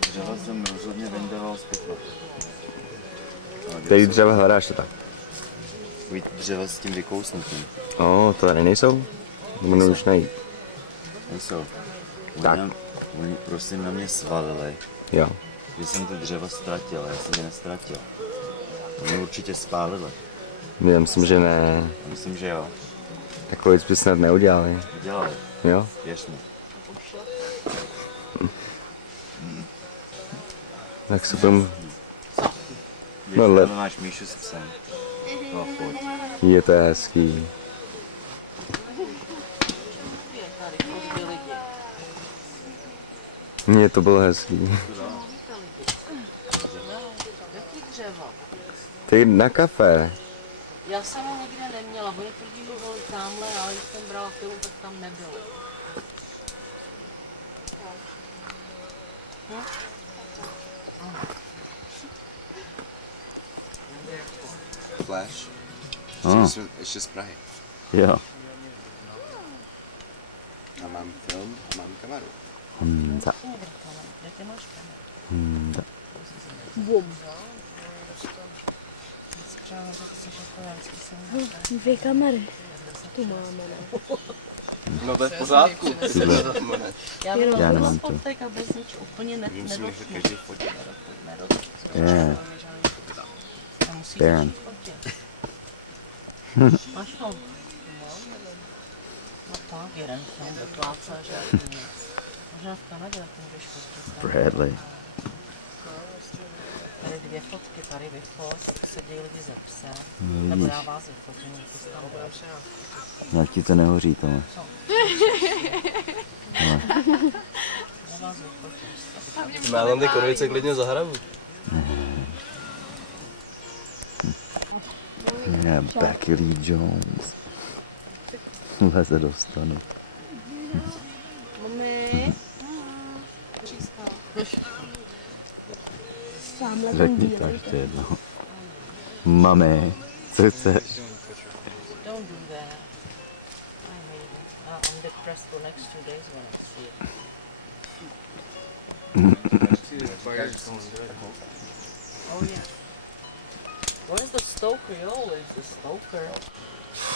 Dřeva jsem rozhodně vyndaval z pekla. Který dřeva hledáš to tak? Takový dřeva s tím vykousnutím. To tady nejsou? Můžu už najít. Nejsou. Tak. Oni prostě na mě svalili. Jo. Že jsem ty dřeva ztratil, já jsem je nestratil. Oni určitě spálili. Já myslím, že ne. Já myslím, že jo. Takový by snad neudělali. Dělali. Jo? Věř mi. Tak se budem... No, máš Míšu s psem. No, pojď. Je to hezký. Mně to bylo hezký. Ty na kafe. Já jsem ho nikde neměla, oni tvrdí, že byli tamhle, ale když jsem brala film, tak tam nebylo. Flash. Ještě z Prahy. Jo. A mám film a mám kameru. Dvě kamery. Tu máme, ne? No to je v pořádku. Já nemám to. A bez nič úplně nedošlo. Darren. Máš ho? No tak, jeden film doplácá, že možná v Kanadě na tom jdeš fotit. Bradley. Tady dvě fotky, tady vyfot, jak sedí lidi ze psem. Nebo já vás vyfotím, jako stále. Jak ti to nehoří, Tome? Já vás vyfotím. Já tam ty konvice klidně zahraju. Becky Lee Jones. Leze do stanu. Mami. Řekni to ještě jednou. Mami, co chceš? Don't do that. I made it. I'm depressed the next 2 days when I see it. Oh yeah. Where's the stoker? You're always the stoker.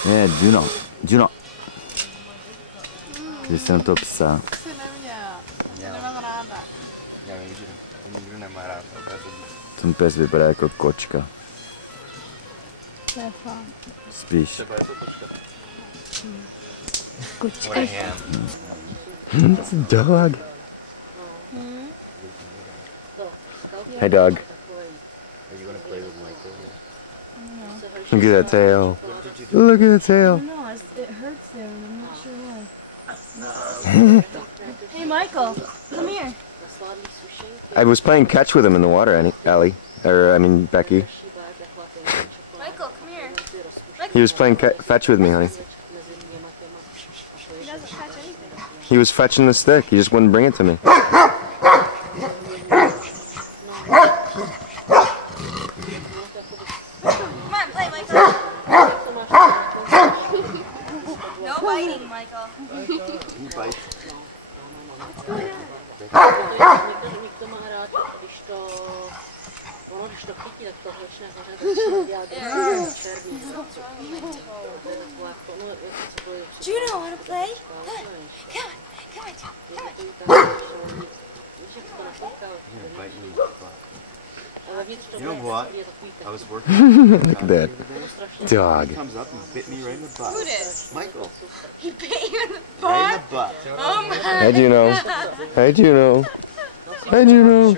Ne, Juno. Když jsem to psa. Jsi neměla. Nemám ráda. Já vím, že to nikdo nemá rád. Ten pes vypadá jako kočka. To je fakt. Spíš. Třeba je to kočka. Kočka. It's a dog. Hey, dog. Are you gonna play with Michael here? Look at that tail. Look at the tail. No, it hurts there and I'm not sure why. Hey Michael, come here. I was playing catch with him in the water, Ellie. I mean, Becky. Michael, come here. He was playing fetch with me, honey. He doesn't catch anything. He was fetching the stick. He just wouldn't bring it to me. Come on, play Michael. No biting, Michael. Někdo má rád, když to chytí, tak to hlečne černý. Juno, wanna play? Come on. You know what? I was working. Look at that. Dog. He comes up and bit me right in the butt. Who did? Michael. He bit you in the Right in butt? the butt. Oh my. Hey, Juno. Hey, Juno. Hey, Juno.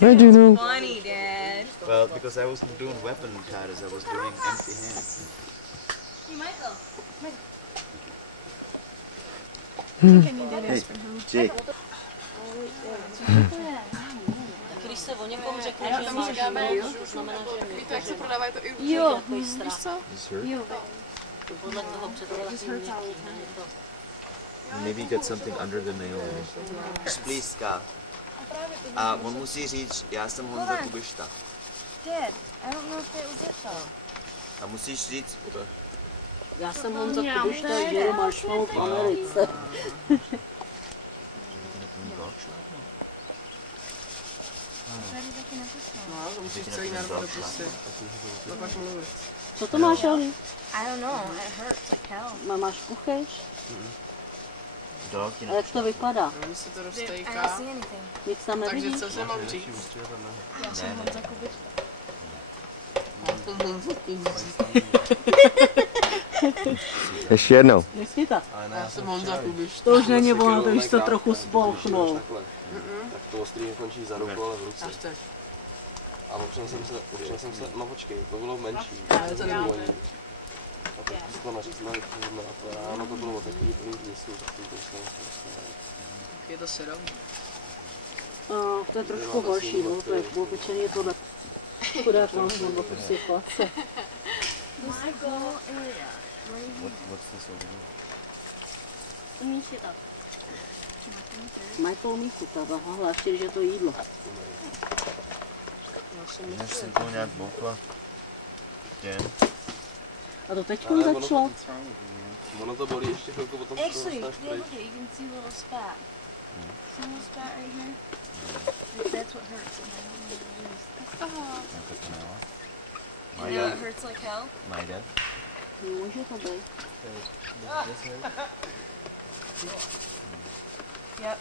Hey, Juno. Funny, Dad. Well, because I wasn't doing weapon patterns, I was doing empty hands. Hey, Michael. Hey, Jake. Když se o někom řekne, že máš ženu, to znamená, že my. Jak se prodávají to i u Jo, Takový strach. jo. Podle toho předtím měkký, ne to. Maybe get something under the nail. Splíska. A on musí říct, já jsem Honza Kubišta. Dad, I don't know if that was it though. A musíš říct, Já jsem Honza Kubišta, Jero Marshmallow v Americe. Tady taky nepustím. No, to musíš celý narvat do pusty. To pak mluvit. Co to máš, Ali? I don't know, it hurts like hell. Máš puchéř? Dog, A jak to vypadá? Oni se to I don't roztejká. see anything. Nic tam Takže nevidíš? co se mám říct? Já jsem Honza Kubička. Ještě jednou. Nesmíta. Já jsem Honza Kubiš. To už není ono, to už to trochu spolknul. Tak to ostrý nekončí za ruku, ale v ruce. Až teď. A opřel jsem se, no počkej, to bylo menší. Ale to nebylo. A teď se to nařízlo, a ráno to bylo takový plný zmyslu, tak jsem to prostě. Je to syrom. To je trošku horší, no, to je opečený, je tohle. Chudák mám nebo prostě place. Michael, What's this over here? umíš je to? Michael umí chytat, aha, zvláště, když je to jídlo. Než jsem to nějak boukla. A to teďko začalo? Ono to bolí ještě chvilku, potom to Actually, dostaneš yeah, pryč. look at it, you can see a little spot. See a little spot right here? That's what hurts. And I don't know what it is. You know it hurts like hell? Majde. Může to být. Yep.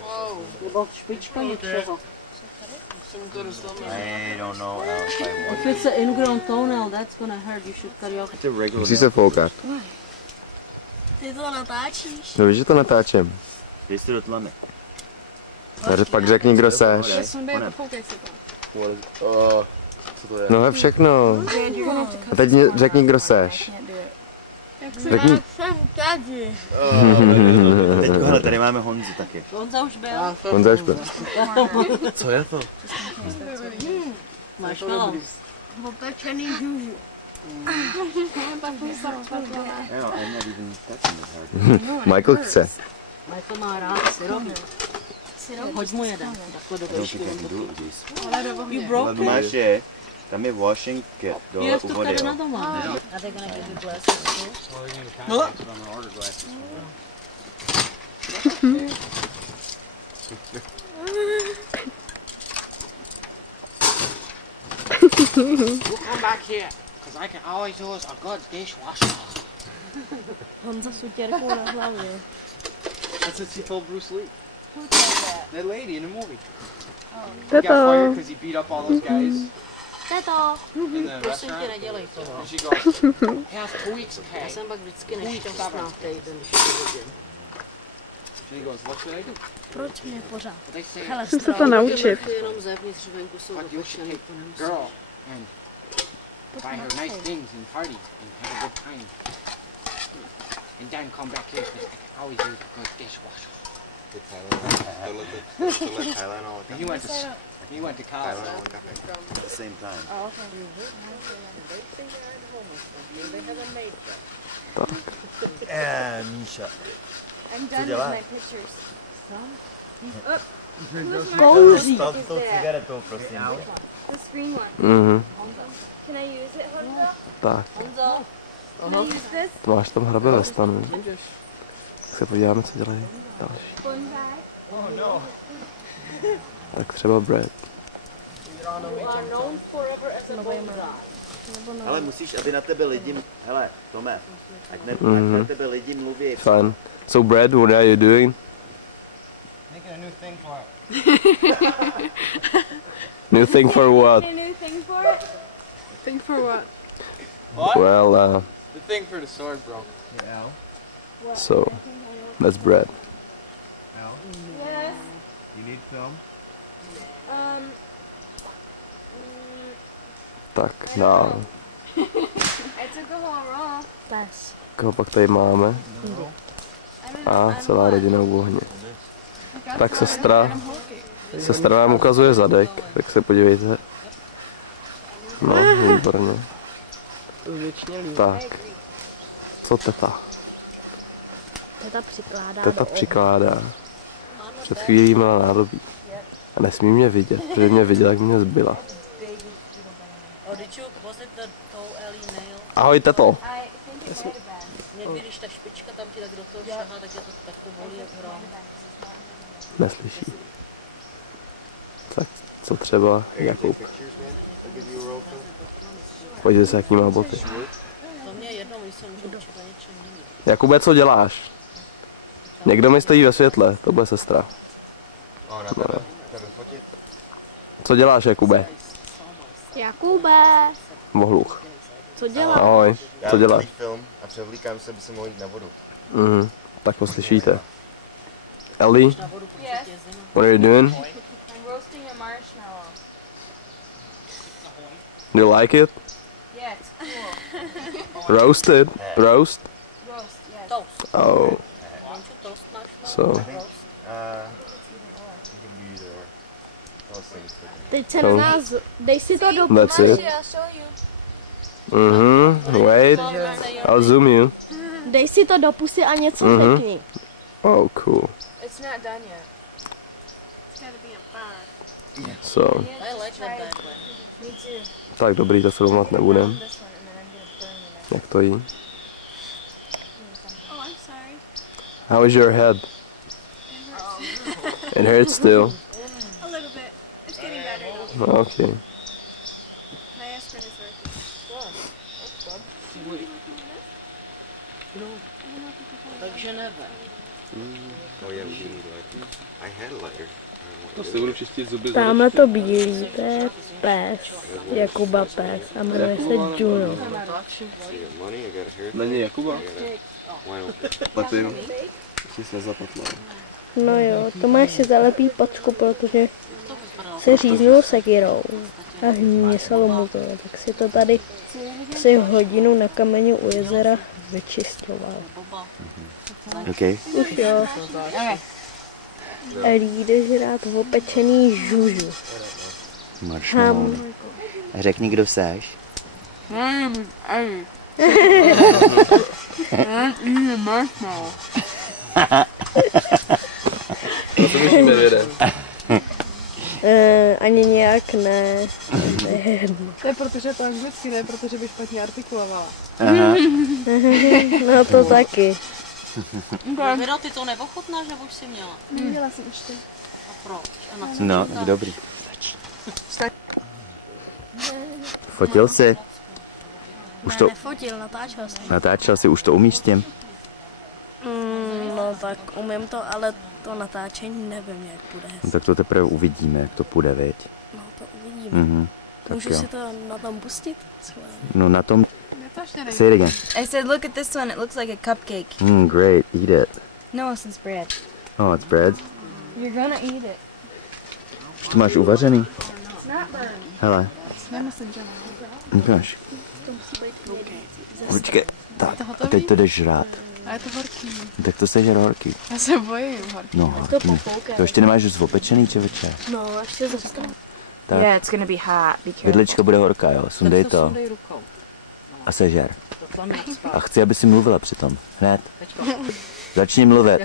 Wow, Nebo špička něčeho. jsem to rozlomil. I don't know if I want If it's an ingrown toenail, that's gonna hurt, you should cut it off. It's a regular Musí se foukat. Ty to natáčíš? No víš, že to natáčem. Dej si do tlamy. Pak řekni, kdo seš. Jsem byl pokoukej si to. Co to je? No všechno. A teď řekni, kdo seš. Řekni. Jsem tady. Teď, hele, tady máme Honzu taky. Honza už byl. On zašpe. Co je to? Máš malou. Opečený žužu. Jo, I'm not even touching it hard. Michael chce. Michael má rád syrop. Hoď mu jeden. Takhle do I don't trošku. think I can do it with these. You Ale broke it? máš je, tam je washing kit You dole have u to vody, cut jo. another one. Are they gonna give you glasses too? You come back here, because I can always use a good dishwasher. Honza s utěrkou na hlavě. That's what she told Bruce Lee. Who said that? That lady in the movie. He got fired because he beat up all those guys Tato. in the Prosím tě, restaurant. nedělej to. And she goes, Half 2 weeks of Já pay. jsem pak vždycky nešťastná v týden, když to vidím. she goes, what should I do? Proč mě pořád? But they say, Hele, Jsem se to naučit. Jenom zevnitř venku jsou but you should opečený, take to nemusíš. girl and buy her nice things and party and have a good time. And then come back here, because I can always use a good dishwasher. Tohle je Tylenol And he went to college. Tylenol kafe. At the same time. Oh, okay. Míša. I'm done with děláš? my pictures. Kouří. Stav s tou cigaretou, prosím tě. The screen one. Mhm. Can I use it, Honza? Tak, Honza? Can I use this? to máš tam hrabe ve stanu. Tak se podíváme, co dělají další. Bonsai? Tak třeba Brad. Are known forever as a bonsai. Ale musíš, aby na tebe lidi, hele, Tome, ať na tebe lidi mluví. Fine. So Brad, what are you doing? Making a new thing for it. New thing for what? A new thing for it? Think for what? What? Well, The thing for the sword broke. so that's Brad. Yes. You need film? Tak, dál. I took a whole roll. Best. Koho pak tady máme? I don't know. A celá rodina u ohně. Tak sestra nám ukazuje zadek, tak se podívejte. No, výborně. Tak, co teta? Teta přikládá. Teta přikládá. Před chvílí měla nádobí. A nesmí mě vidět, protože mě viděla, jak mě zbyla. Oh, did you, was it the toe Ellie nail? Ahoj, teto. I think it's right bad. Někdy, když ta špička tam ti tak do toho šahá, tak to bolí jak hrom. Neslyší. Co třeba Jakub? Pojďte se, jaký má boty. To mě jednou, když se můžu učit o něčem jiným. Jakube, co děláš? Někdo mi stojí ve světle, to bude sestra. No. Co děláš, Jakube? Jakube, Bohluch. co děláš? Ahoj, co děláš? film a převlíkám se, aby se mohl jít na vodu. Tak poslyšíte. Ellie, Yes, what are you doing? I'm roasting a marshmallow. Do you like it? Yeah, it's cool. Roasted? Roast? Roast, yes. Toast. Oh, Don't you toast marshmallow? so. You can do either or. Those things. Teď se na nás, dej si to do That's it. I'll show you. Wait. I'll zoom you. Dej si to do pusy a něco řekni. Oh, cool. It's not done yet. It's gotta be a fire. So. I like that bad one. Me too. Tak dobrý, to filmovat nebudem. This one and then I'm gonna burn it. Jak to jí? Oh, I'm sorry. How is your head? It hurts still. A little bit. It's getting better. Okay. My aspirin is working. Takže nebe. Oh yeah, we do need lighter. I had a lighter. To si budu čistit zuby. Tamhle to bílý, to je pes, Jakuba pes a jmenuje se Juno. Není Jakuba? Lepím. Jsi se zapatlal. No jo, Tomáš si zalepí packu, protože se říznul sekirou a hnísalo mu to, tak si to tady asi hodinu na kameni u jezera vyčišťoval. Okay. Už jo. Elí jde žrát opečený žužu. Marshmallow. Řekni, kdo seš. To se musíme vědět. Ani nějak ne. To je protože to anglicky, ne protože by špatně artikulovala. No to taky. Věro, ty to neochutnáš, nebo už jsi měla? Neměla jsem ještě. A proč? A na co? No, dobrý. Fotil jsi? Už to Nefotil, natáčel jsem. natáčel jsi, už to umíš s tím? No tak umím to, ale to natáčení nevím, jak bude. No, tak to teprve uvidíme, jak to půjde, viď? No to uvidíme. Mhm. Tak Můžu jo. si to na tom pustit? No na tom... Say it again. I said, look at this one. It looks like a cupcake. Great. Eat it. No, it's bread. Oh, it's bread. You're gonna eat it. Už to máš uvařený? It's not burned. Hele. Ukáž. Počkej. Tak. A teď to jdeš žrát. A je to horký. Tak to sežer horký. Já se bojím horký. No, horký. To ještě nemáš zvopečený, čověče. No, ještě zase. Tak. Yeah, it's gonna be hot. Be careful. Vidlička bude horká, jo. Sundej to. A sežer. A chci, aby si mluvila přitom. Hned. Začni mluvit.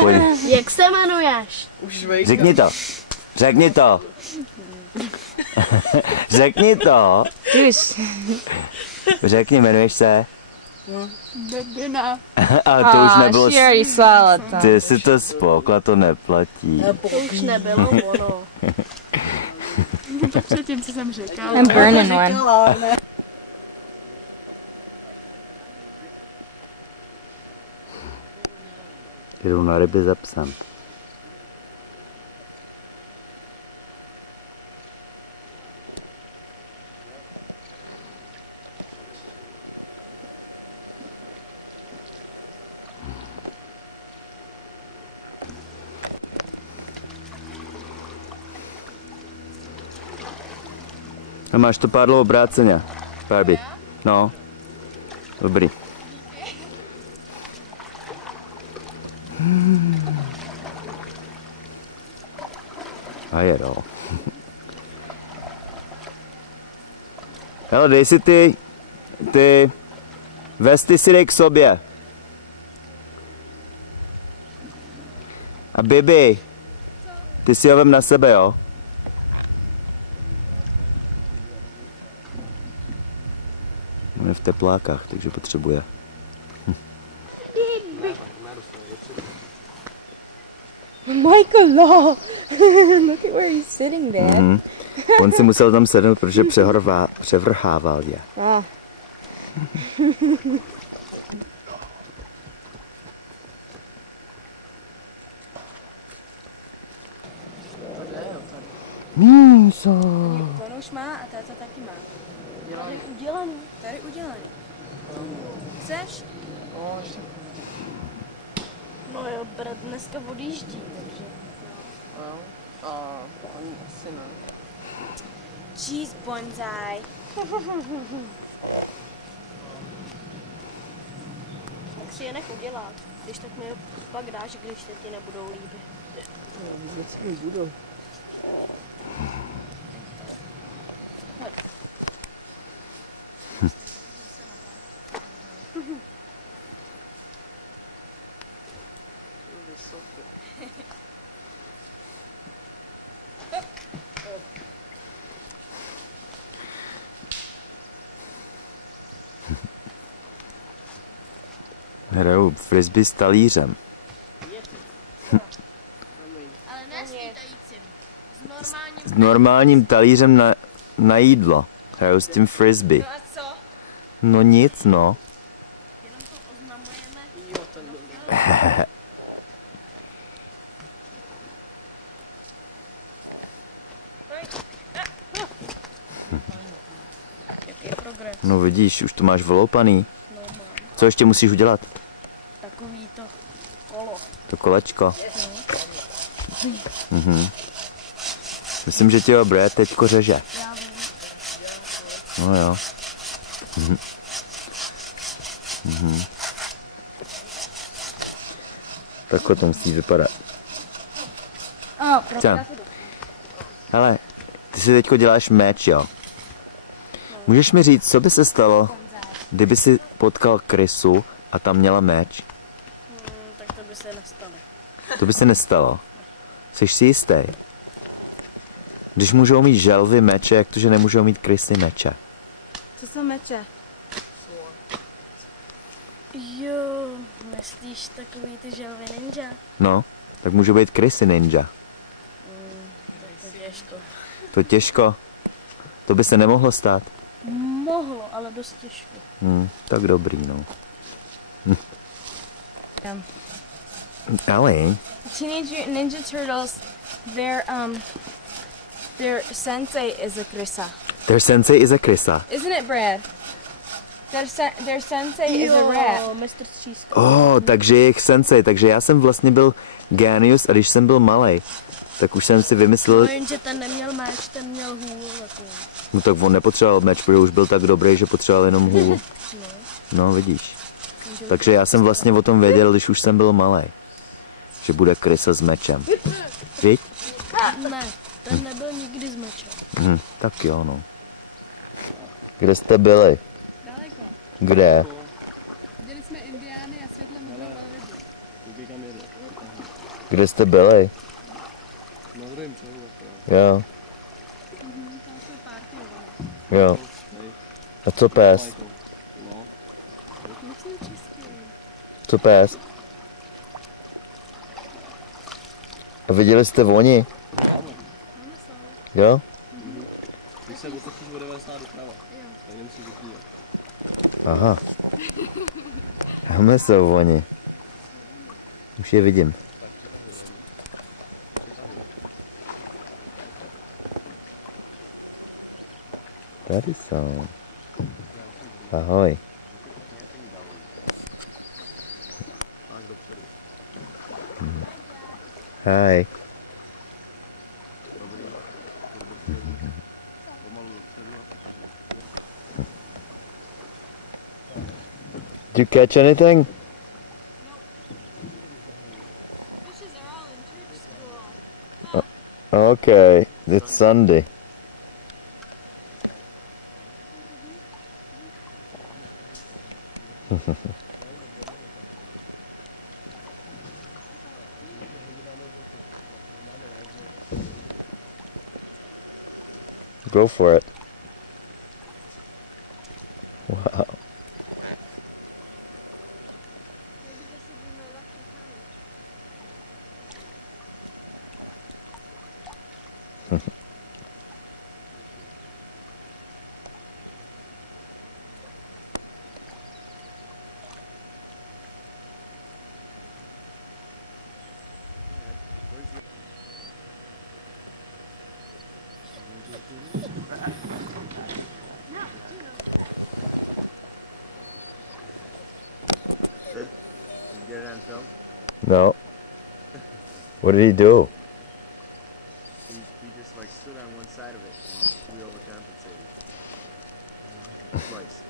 Pojď. Jak se jmenuješ? Řekni to. Řekni to. Řekni to. Řekni, jmenuješ se? Bebina. A to už nebylo... she already swallowed them. Ty si to spokla, to neplatí. To už nebylo ono. Předtím, co jsem říkala. I'm burning one. Jdou na ryby za psem. A máš to pádlo obráceně, Barbie. No. Dobrý. A je no. Hele, dej si ty vesty si dej k sobě. A Bibi, ty si ho vem na sebe, jo? On je v teplákách, takže potřebuje. Michael, no. Look at where he's sitting, Dad. Mhm. On si musel tam sednout, protože převrhával je. Ah. Míso. Pan už má a táta taky má. Tady udělaný. Tady udělaný. Chceš? No jo, brat dneska odjíždí, takže. Oni asi ne. Cheese bonsai. Tak si je nech udělat. Když tak mi ho pak dáš, když se ti nebudou líbit. Vždycky mi budou. Hraju frisbee s talířem. Ale ne s lítajícím. S normálním talířem na jídlo. Hraju s tím frisbee. No a co? No nic, no. Jenom to oznamujeme. Jo, ten byl. Jaký je progres? No vidíš, už to máš vyloupaný. No mám. Co ještě musíš udělat? Takový to kolo. To kolečko. Mhm. Myslím, že tě Brad teďko řeže. Já vím. No jo. Mhm. Mhm. Takhle to musí vypadat. Co? Hele, ty si teďko děláš meč, jo? Můžeš mi říct, co by se stalo, kdyby si potkal Krysu a tam měla meč? Tak to by se nestalo. To by se nestalo. Jsi si jistý? Když můžou mít želvy meče, jak to, že nemůžou mít Krysy meče? Co jsou meče? Jo, myslíš takový ty želvy ninja? No, tak můžou být Krysy ninja. Tak to těžko. To těžko. To by se nemohlo stát. Mohlo, ale dost těžko. Tak dobrý, no. Ale Teenage Mutant Ninja Turtles, their sensei is a Krysa. their sensei is a Krysa. Isn't it, Brad? Their sensei is a rat. mistr Střízka. Takže jejich sensei, takže já jsem vlastně byl genius a když jsem byl malej, tak už jsem si vymyslel, No jenže ten neměl meč, ten měl hůl. no tak on nepotřeboval meč, protože už byl tak dobrý, že potřeboval jenom hůl. No vidíš. Takže já jsem vlastně o tom věděl, když už jsem byl malej, že bude Krysa s mečem. Viď? Ne, ten nebyl nikdy s mečem. Tak jo, no. Kde jste byli? Daleko. Kde? Viděli jsme indiány a světle modrou velrybu. Kde jste byli? Na druhém čelu. Jo, Tam jsou párky, jo. A co pes? myslím česky. Co pes? A viděli jste oni? Jo? Když se otočíš o 90 doprava, tak nemusíš vypívat. Aha. Tamhle jsou oni. Už je vidím. Tady jsou. Ahoj. Hi. Did you catch anything? Fishes are all in church school. Okay, it's Sunday. Go for it. Wow. Did you get it on film? No. What did he do? He just like stood on one side of it and we overcompensated. Twice.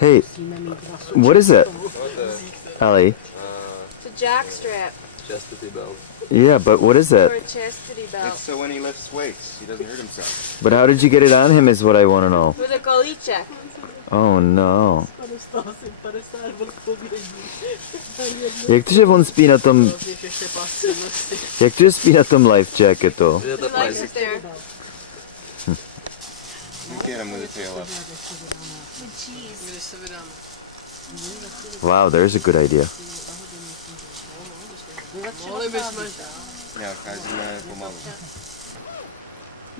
Hey, what is it? Ali? It's a jock strap. Chastity belt. Yeah, but what is Or a it? chastity belt. It's so when he lifts weights, he doesn't hurt himself. But how did you get it on him is what I want to know. With a kolíček. Oh no. Jak to, že on spí na tom... Jak to, že spí na tom life jacketu? He likes it there. You get him with the tail up. With cheese. Wow, there's a good idea. Já vcházíme pomalu.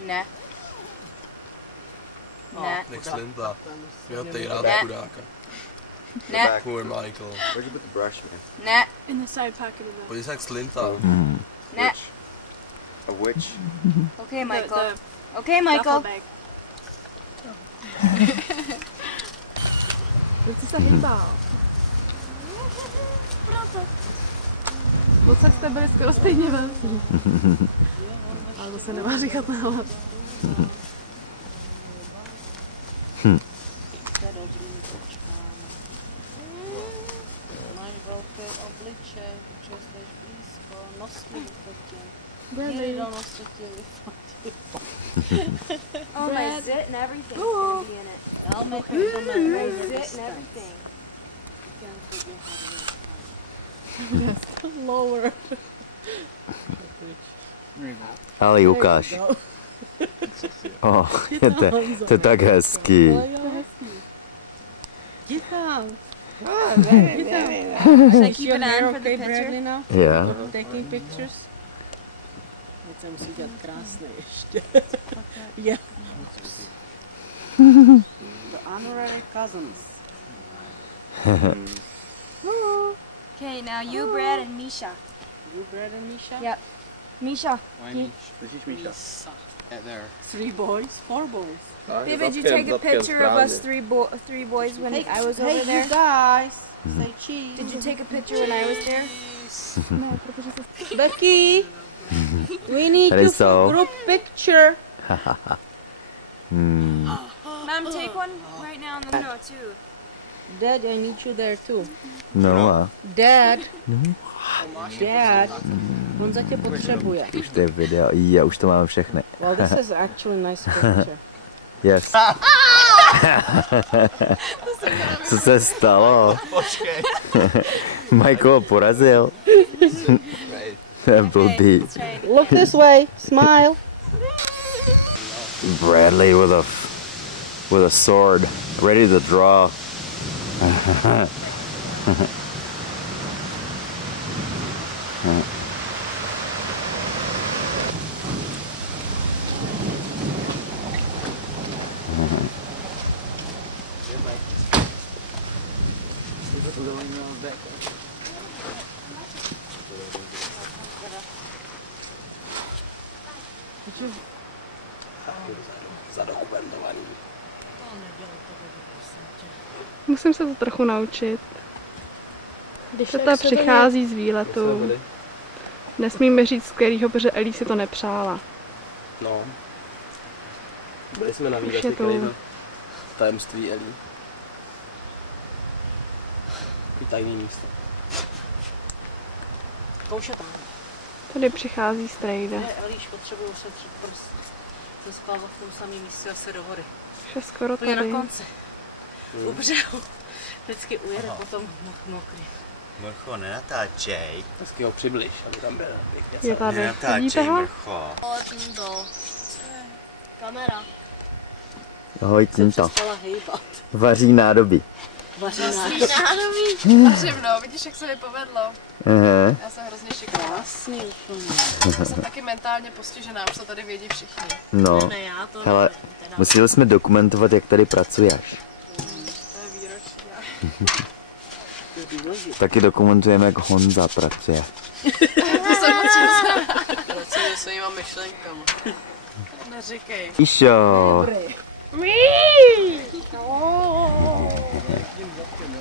Ne. Ne. Nick Slinta. Jo, ty rád chudáka. Ne. Poor Michael. Where'd you put the brush, man? Ne. In the side pocket of the... Podívej se jak Slinta. Ne. A witch? Okay, Michael. Okay, Michael. Ty se hýbal. Moc jste byli skoro stejně velký. Ale to se nemá říkat na hlavu. Máš velké obliče, čestuješ blízko, nosky vyfotím. Díry do nosky vyfotím. Oh, my zit and everything's gonna be in it. I'll make it from my My razor zit and distance. everything. You can't forget how to Yes, lower. Ali, ukáž. Oh, to je tak hezký. Get down. Should I keep it on for the picture? Yeah. taking pictures. Teď se musí dělat krásně ještě. Yeah. The honorary cousins. Okay, now you, Brad, and Misha. You, Brad and Misha? Yep. Misha. This is Misha. There. 3 boys, 4 boys. Baby, did you take a picture of us three boys when I was over there? You guys, say cheese. Did you take a picture when I was there? Becky, we need Tady you jsou. for group picture. Mom, take one right now in the window too. Dad, I need you there too. No. Dad. Dad. Honza tě potřebuje. Už to je video. Já už to mám všechny. Well, this is actually nice picture. Yes. Co se stalo? Michael porazil. Blbý. Look this way. Smile. Bradley with a sword, ready to draw. Musím se to trochu naučit. Teta přichází z výletu. Nesmíme říct skvělýho, protože Elí si to nepřála. No. Byli jsme na Už je výletě, to- který byl tajemství Elí. Takový tajný místo. Kouše tam. Tady přichází strejda. Ne, Elíš, potřebuju setřít prst. Jsem spal v tom samém místě asi do hory. Už je skoro Úplně tady. na konci. U břehu. Vždycky ujede potom mokrý. Mrcho, nenatáčej. Hezky ho přibliž, aby tam byl. Je tady. Vidíte Nenatáčej, ho? mrcho. Kamera. Ahoj, Tinto. Přestala hejbat. Vaří nádobí. Vařím, no, vidíš, jak se mi povedlo. Aha. Já jsem hrozně šikovná. Vlastně úplně. Já jsem taky mentálně postižená, už to tady vědí všichni. No, hele, museli jsme dokumentovat, jak tady pracuješ. To je výročí. Taky dokumentujeme, jak Honza pracuje. To jsem moc pracuje svýma myšlenkama. Neříkej. Išo.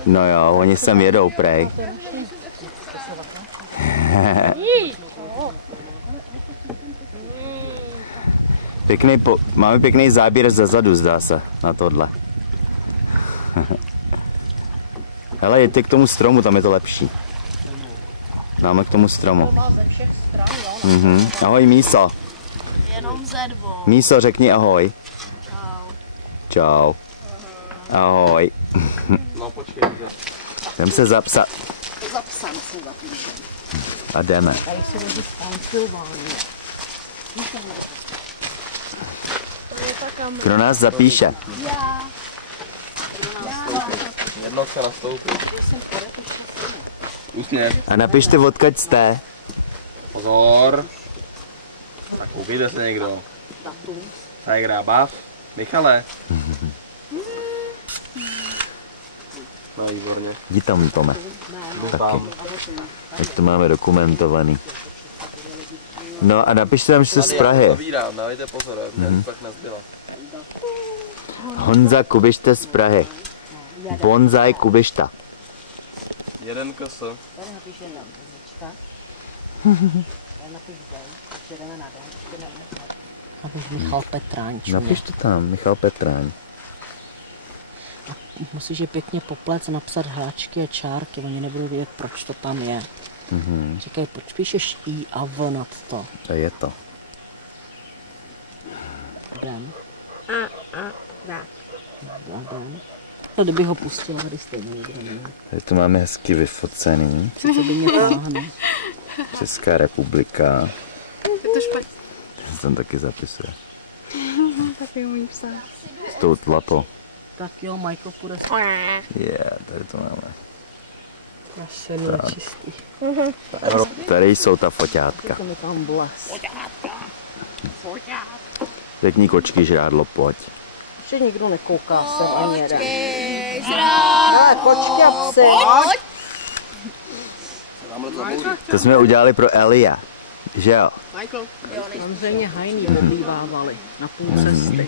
No jo, oni sem jedou, prej. Máme pěkný záběr zezadu, zdá se, na tohle. Hele, jeďte k tomu stromu, tam je to lepší. Dáme k tomu stromu. Ahoj, Míso. Jenom ze dvou. Míso, řekni ahoj. Čau. Ahoj. No počkej. Jdem se zapsat. Zapsám se zapíšem. A jdeme. Tady se vezí z Transylvánie. Kdo nás zapíše? Já. Jednou se nastoupí. Usměr. A napište, odkud jste. Pozor. Tak uvidíte se někdo. Tady Grábav. Michale. No výborně. Jdi tam, Tome. Taky. Ať to máme dokumentovaný. No a napište tam, že jste z Prahy. Dávajte pozor, pak nazbyla. Honza Kubišta z Prahy. Bonzaj Kubišta. Jeden kos. Tady napíš jenom Zička. Tady napíš den, ještě jdeme na den. Napiš Michal Petráň. Napiš to tam, Michal Petráň. Musíš je pěkně poplet, napsat hláčky a čárky, oni nebudou vědět, proč to tam je. Říkaj, proč píšeš I a V nad to? A je to. Den. No, kdybych ho pustila, tady stejně nikdo není. Tady to máme hezky vyfocený. Sice by mě táhne. Česká republika. Je to špatně. Se tam taky zapisuje. Taky umím psát. S tou tlapou. Tak jo, Michael půjde s... Tady to máme. Naše nečistý. Tady jsou ta foťátka. To mi tam bles. Řekni kočky, žrádlo, pojď. Že nikdo nekouká se ani jeden. No, kočky a psy. To jsme udělali pro Elia. Že jo? Michael. Samozřejmě hajný obývávali na půl cesty.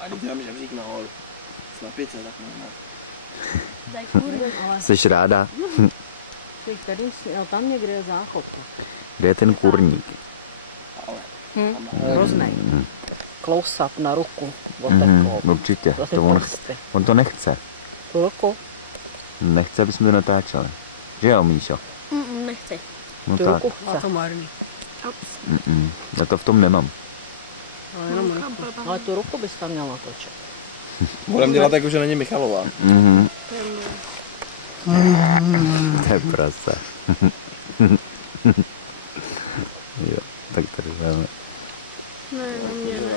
A teď mám žebřík nahoru. Snapice, tak možná. Jsi ráda? Tady, tam někde je záchod. Kde je ten kurník? Hroznej. Close-up na ruku. Oteklo. Určitě. On to nechce. Tu ruku? Nechce, aby jsme to natáčeli. Že jo, Míšo? Nechci. No Tu tak. ruku chce. To marný. Já to v tom nemám. Ale tu ruku bys tam měl natočit. Budeme dělat jako, že není Michalová. To je prase. Jo, tak tady dáme. Ne, na mě ne.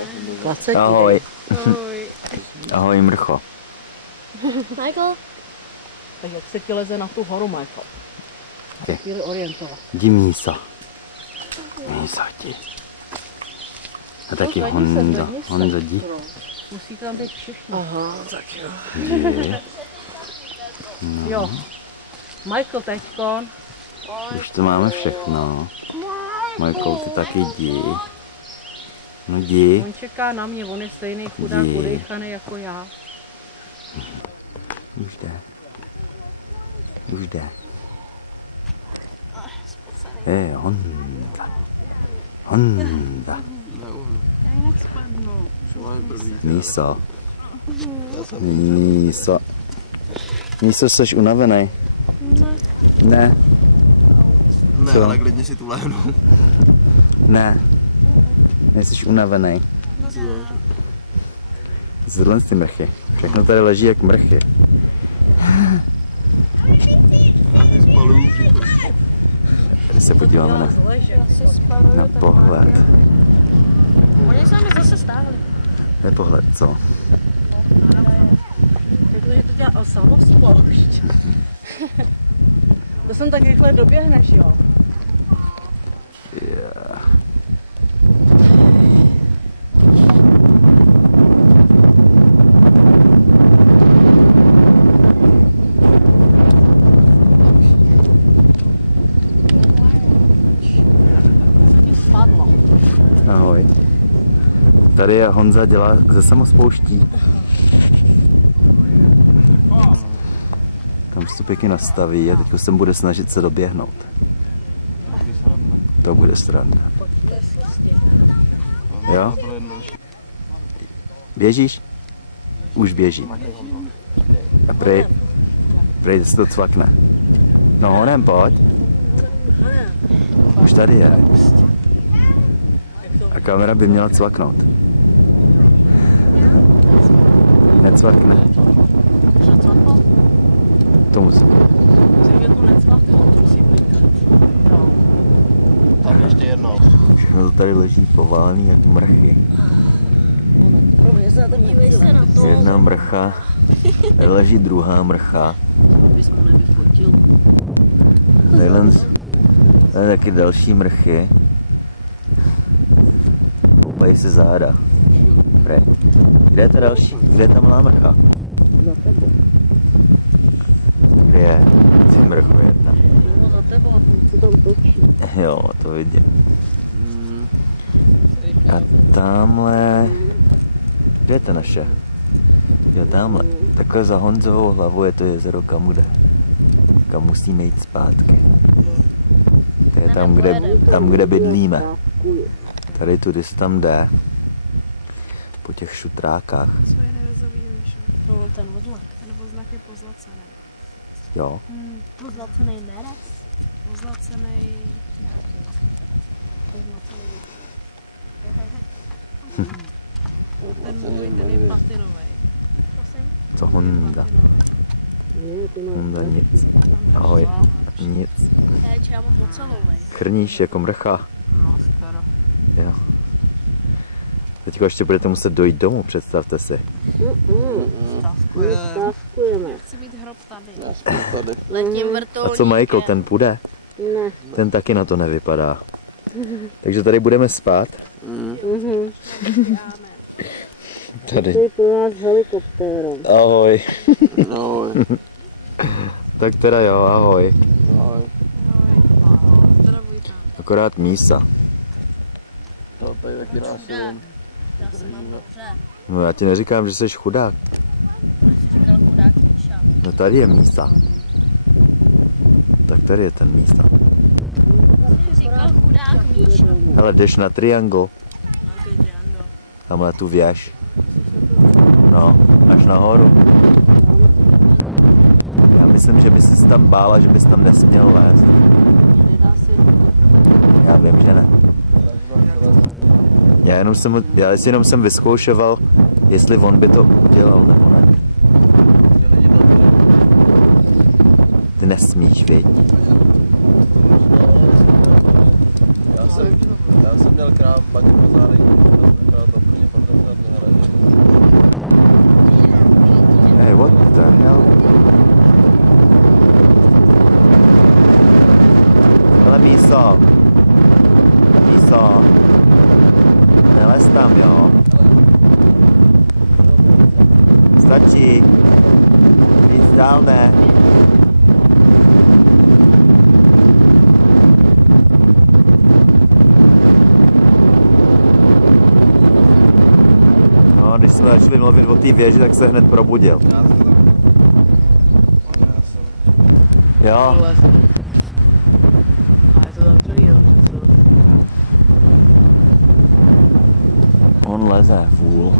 Ahoj. Ahoj. Ahoj, mrcho. Michael? Tak jak se ti leze na tu horu, Michael? Je. Chvíli orientovat. Jdi, Míso. Míso, jdi. A taky Honza. Honza, jdi. Musí tam být všichni. Aha, tak jo. Jdi. Jo. Michael teďkon. Už to máme všechno. Michael, ty taky jdi. No jdi. On čeká na mě, on je stejný chudák udejchaný jako já. Už jde. Už jde. Honza. Honza. Míso. Míso. Míso, jsi unavený? Ne. Ne, Co? ale klidně si tu lehnu. Ne. Nejsi unavený. Zvedl ty mrchy. Všechno tady leží jak mrchy. Tady se podíváme na pohled. Oni se mi zase stáhli. To je pohled, co? protože to dělá samospoušť. To jsem tak rychle doběhneš, jo? Yeah. Ahoj. Tady je Honza, dělá ze samospouští. Tam se to pěkně nastaví a teď se bude snažit se doběhnout. To bude sranda. Jo? Běžíš? Už běží. A prej se to cvakne. No honem, pojď. Už tady je. A kamera by měla cvaknout. Necvakne. To musí. Tak ještě jednou. Všechno to tady leží povalený jak mrchy. Jedna mrcha, tady leží druhá mrcha. Tady taky další mrchy. Koupají se záda. Prej. Kde je ta další? Kde je ta malá mrcha? Za tebou. Kde je? Chci mrchu jedna. Za tebou, a se tam točí. Jo, to vidím. A tamhle... Kde je ta naše? Jo, tamhle. Takhle za Honzovou hlavou je to jezero, kam musíme jít zpátky. To je tam, kde bydlíme. Tady tudy se tam jde. Po těch šutrákách. Co je nerezový, No, ten vozlak. Ten vozlak je pozlacený. Jo. Pozlacený nerez. Pozlacený nějaký. Pozlacený. Ten můj, ten je platinový. Co Honda? Honda nic. Ahoj. Nic. Já mám ocelový. Chrníš jako mrcha. No, skoro. Jo. Teďko ještě budete muset dojít domů, představte si. Stavkujeme. Chci mít hrob tady. Letím vrtulníkem. A co Michael, ten půjde? Ne. Ten taky na to nevypadá. Takže tady budeme spát. Tady. Tady pro nás helikoptérou. Ahoj. Ahoj. Tak teda jo, ahoj. Ahoj. Zdravuj tam. Akorát mísa. To tady taky násilím. Já se mám dobře. No já ti neříkám, že jsi chudák. Proč jsi říkal chudák Míša? No tady je mísa. Tak tady je ten mísa. Jsi říkal chudák Míša. Hele, jdeš na triangle. Nějaký triangel. Tamhle tu věž. No, až nahoru. Já myslím, že bys se tam bála, že bys tam nesměl lézt. Já vím, že ne. Já jenom jsem vyzkoušoval, jestli on by to udělal nebo ne. Ty nesmíš, viď? Já jsem měl krám, pak je pozádek, to prvně potom Hey, what the hell? Hele, Míso. Míso. Nelez tam, jo. Stačí. Víc dál ne. No, když jsme začali mluvit o té věži, tak se hned probudil. Jo. A je to tam celý dobře, co? On leze vůl,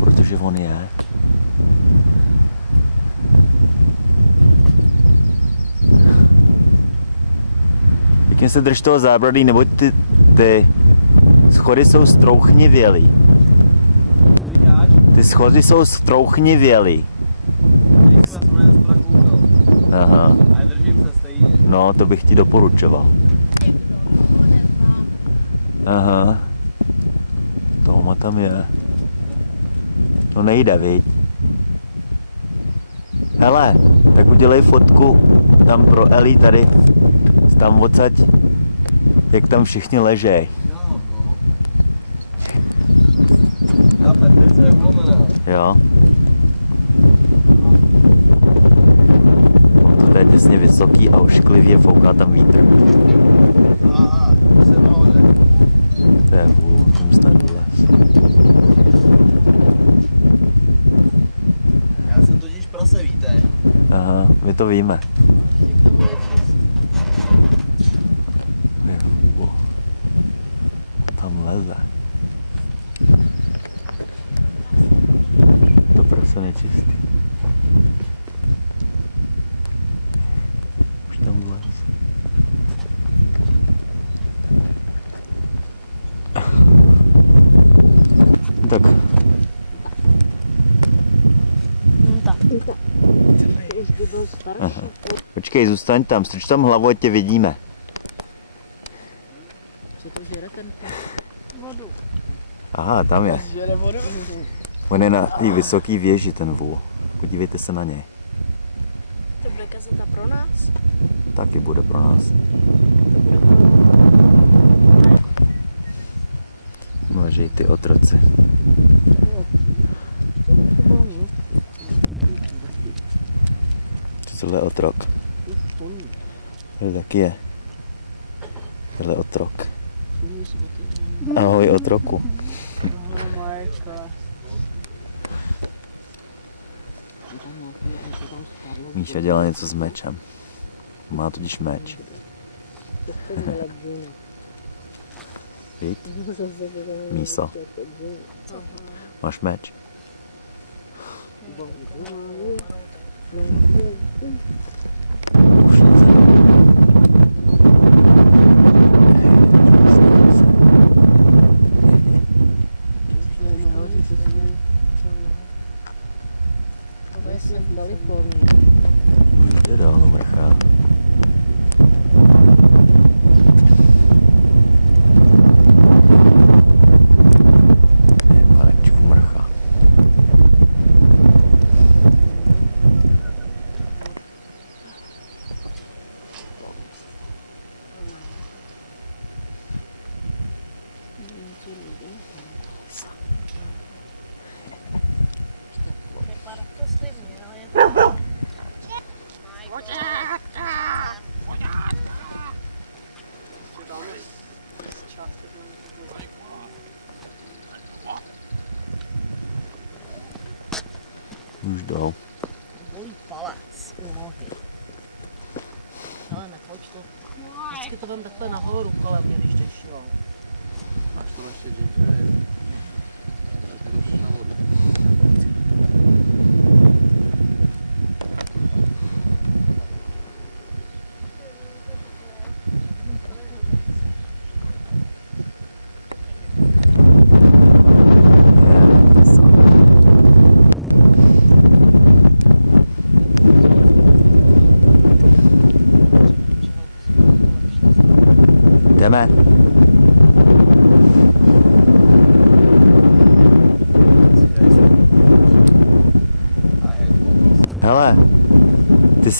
protože on je. Pěkně se drž toho zábradlí, neboť ty schody jsou strouchnivělý. Ty schody jsou strouchnivělý. Aha. No, to bych ti doporučoval. Aha. Tohle tam je. No nejde, viď? Hele, tak udělej fotku tam pro Eli tady, tam odsaď, jak tam všichni ležej. Jo. To je těsně vysoký a ošklivě fouká tam vítr. To je hůl, tam snad vylez. Já jsem totiž prase, víte. Aha, my to víme. Je hůl. Tam leze. To prase nečistý. Už tam vlez. Tak. Aha. Počkej, zůstaň tam, strč tam hlavu, ať tě vidíme. Co to žere ten vodu? Aha, tam je. On je na té vysoké věži, ten vůl. Podívejte se na něj. To bude kazeta pro nás? Taky bude pro nás. Ležej ty otroci. Tohle je otrok. Tohle taky je. Tohle je otrok. Ahoj, otroku. Míša dělá něco s mečem. Má totiž meč. Víš? Míso. Máš meč? Jde dál do mrcha. Panečku mrcha. Vypadá to slibně, ale je to... Už jdou. Bolí palec u nohy. Ale nechoď to. Vždycky to vem takhle nahoru kolem mě, když jdeš, jo. Máš to naše děti. Jdeme. Hele, ty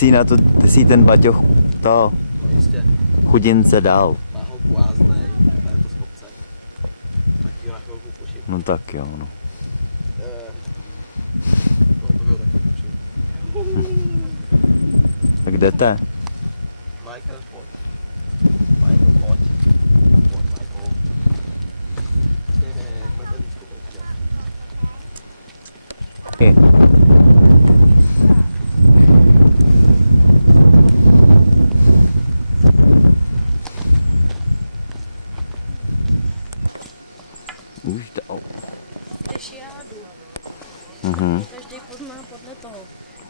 jsi ten baťoch to chudince dal. Má holku áznej, a je to z kopce. Tak jo na chvilku puším. No tak jo, no. No to bylo taky puším. Tak jdete? Michael, pojď. Michael, pojď. Pojď, Michael. Metodičku, pojď. Je. Už dal. Když já jdu, Mhm. každý pozná podle toho,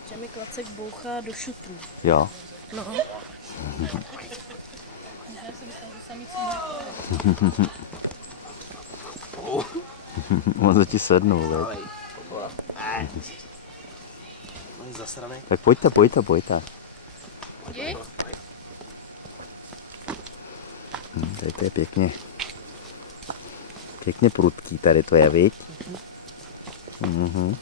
že mi klacek bouchá do šutrů. Jo. No. On za ti sednul, veď. Tak pojďte. Tady to je pěkně prudký, tady to je, viď? Mhm.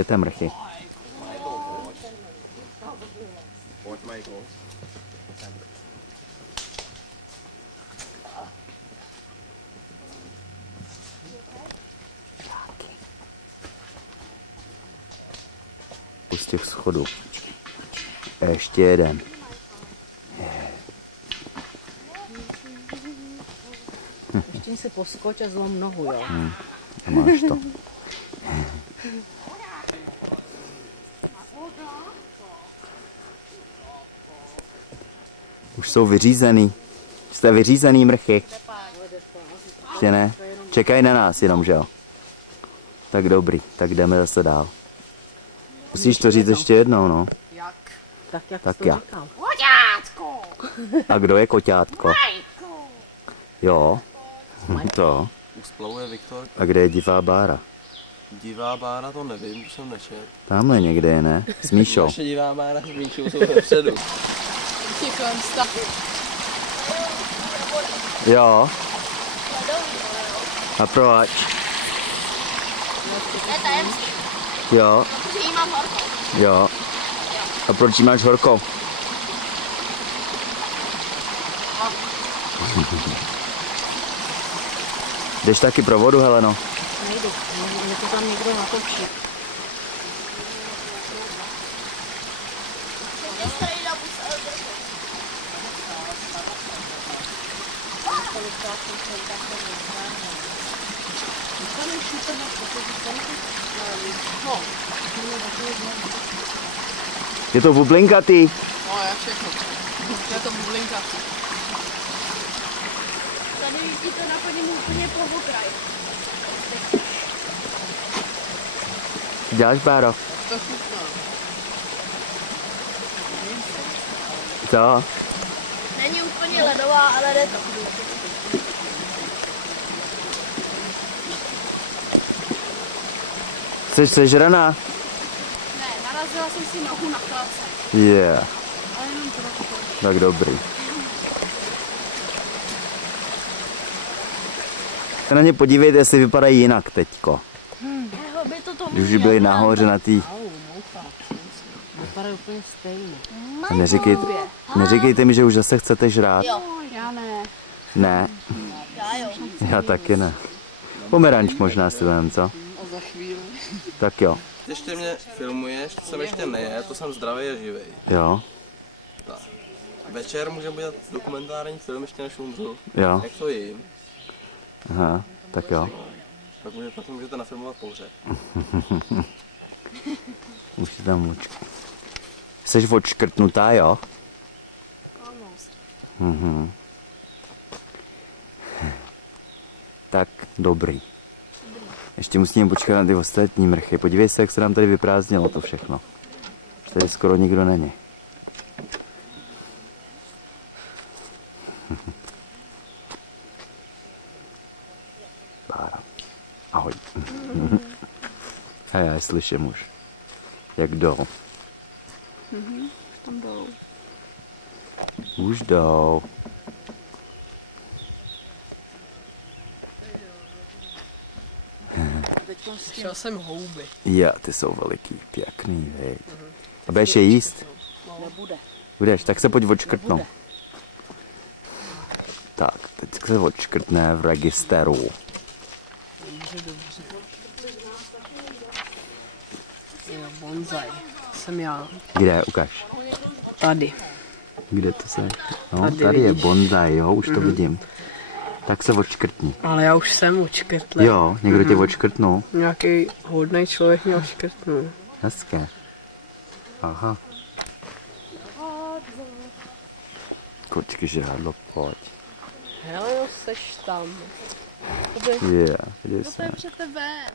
Jděte, mrchy. Z těch schodů. Ještě jeden. Ještě si poskoč a zlom nohu, jo? A máš to. Už jsou vyřízený. Jste vyřízený, mrchy? Ještě ne? Čekají na nás jenom, že jo? Tak dobrý, tak jdeme zase dál. Musíš to říct ještě jednou, no. Tak jak říkal. Koťátko! A kdo je koťátko? Jo, to. Usplavuje Viktor. A kde je divá bára? Divá bára to nevím, to jsem nečet. Tamhle někde je, ne? S Míšou. Naše divá bára s Míšou jsou vepředu. Jo. A proč? To je tajemství. Jo. Protože jí mám horkou. Jo. A proč jí máš horkou? Jdeš taky pro vodu, Heleno? Nejdu, mě to tam někdo natočí. Je to bublinkatý. No, já všechno. Je to bublinkatý. Tady ti to napadím úplně po okraj. Děláš, Báro? To chutná. Co? Není úplně ledová, ale jde to. Jsi sežraná? Ne, narazila jsem si nohu na klacek. Yeah. Ale jenom trochu. Tak dobrý. Se na ně podívejte, jestli vypadají jinak teďko. Když už byli nahoře na tý. Vypadá úplně stejně. Neříkejte mi, že už zase chcete žrát. Jo, já ne. Ne, Já jo. já taky ne. Pomeranč možná si vem, co? A za chvíli. Tak jo. Ještě mě filmuješ, to jsem ještě nejet, to jsem zdravý a živej. Jo, Tak. Večer můžeme udělat dokumentární film, ještě než umřu. jo. Jak to jím? Aha, tak jo. Pak můžete nafilmovat pohřeb. Už si tam očku. Jsi odškrtnutá, jo? Mhm. Tak, dobrý. Ještě musíme počkat na ty ostatní mrchy. Podívej se, jak se nám tady vyprázdnilo to všechno. Už tady skoro nikdo není. Bára. Ahoj. A já je slyším už. Jak jdou. Tam jdou. Už jdou. Šel jsem houby. Ja, ty jsou veliký, pěkný, hej. A budeš je jíst? Nebude. Budeš, tak se pojď odškrtnout. Tak, teď se odškrtne v registru. Jo, bonzai. Jsem já. Kde, ukaž. Tady. Kde to se? No, tady je bonzai, jo, už to vidím. Tak se odškrtni. Ale já už jsem odškrtlý. Jo, někdo tě odškrtnul. Nějaký hodný člověk mě odškrtnul. Hezké. Aha. Kočky žrádlo, pojď. Hele, seš tam. Je, jde se. Před tebe.